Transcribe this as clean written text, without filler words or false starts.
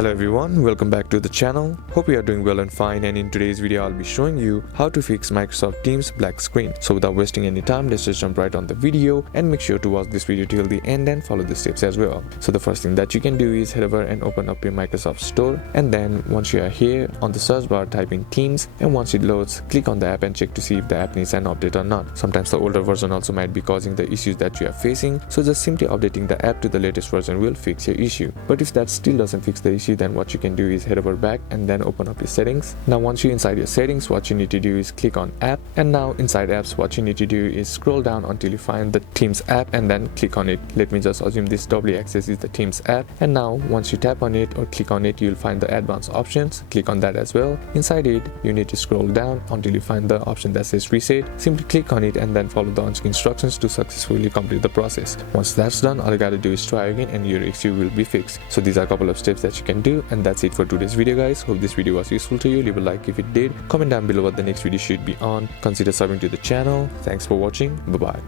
Hello everyone, welcome back to the channel. Hope you are doing well and fine, and in today's video I'll be showing you how to fix Microsoft Teams black screen. So without wasting any time, let's just jump right on the video and make sure to watch this video till the end and follow the steps as well. So the first thing that you can do is head over and open up your Microsoft Store, and then once you are here on the search bar, type in Teams, and once it loads, click on the app and check to see if the app needs an update or not. Sometimes the older version also might be causing the issues that you are facing, so just simply updating the app to the latest version will fix your issue. But if that still doesn't fix the issue, then what you can do is head over back and then open up your settings. Now once you're inside your settings, what you need to do is click on app, and now inside apps what you need to do is scroll down until you find the Teams app and then click on it. Let me just assume this doubly access is the Teams app, and now once you tap on it or click on it, you'll find the advanced options. Click on that as well. Inside it you need to scroll down until you find the option that says reset. Simply click on it and then follow the on-screen instructions to successfully complete the process. Once that's done, all you gotta do is try again and your issue will be fixed. So these are a couple of steps that you can do, and that's it for today's video guys. Hope this video was useful to you. Leave a like if it did, comment down below what the next video should be on, consider subbing to the channel. Thanks for watching, bye bye.